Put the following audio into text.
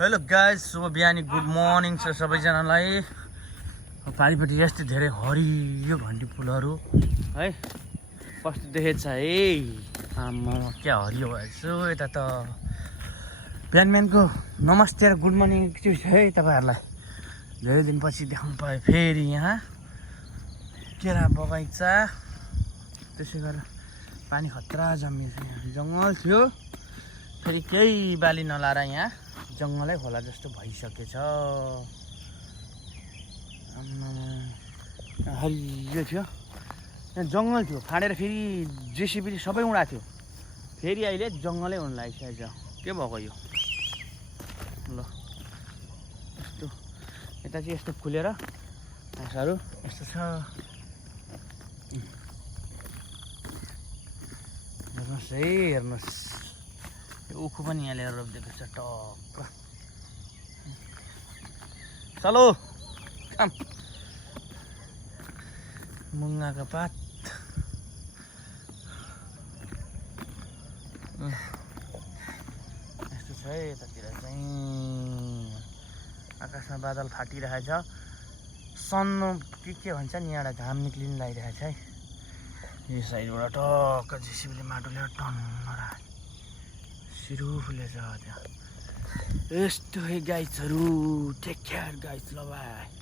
Hello guys, शुभ बिहानी, good morning छ सबैजनालाई। पारिपट्टि यस्तै धेरै हरियो भण्डी फुलहरू है कस्तो देखेछ है। आम्मा क्या हरियो भएछ यता त। बिहानको नमस्ते र गुड मर्निङ के छ है तपाईँहरूलाई। धेरै दिनपछि देखाउनु पाएँ फेरि यहाँ केरा बगैँचा। त्यसै गरेर पानी खतरा जमिएछ। यहाँ जङ्गल थियो, फेरि केही बाली नलाएर यहाँ जङ्गलै खोला जस्तो भइसकेछ। हरियो थियो, यहाँ जङ्गल थियो, फाँडेर फेरि जेसिबीले सबै उडाएको थियो। फेरि अहिले जङ्गलै हुन लागिसकेको छ। के भएको यो ल यस्तो यता चाहिँ यस्तो फुलेर घाँसहरू यस्तो छ। हेर्नुहोस् है, हेर्नुहोस् यो उखु पनि यहाँ ल्याएर रोपिदिएको छ टक्क। चलो काम। मुङ्गाको पात यस्तो छ है। यतातिर चाहिँ आकाशमा बादल फाटिरहेछ। सन्नो के भन्छ नि, एउटा घाम निक्लिनु लागिरहेछ है। यो साइडबाट टक्क जेसिबीले माटो ल्याएर टन्न सिरु फुलेछ त्यहाँ। यस्तो है गाइसहरू, टेक केयर गाइस, ल बाई।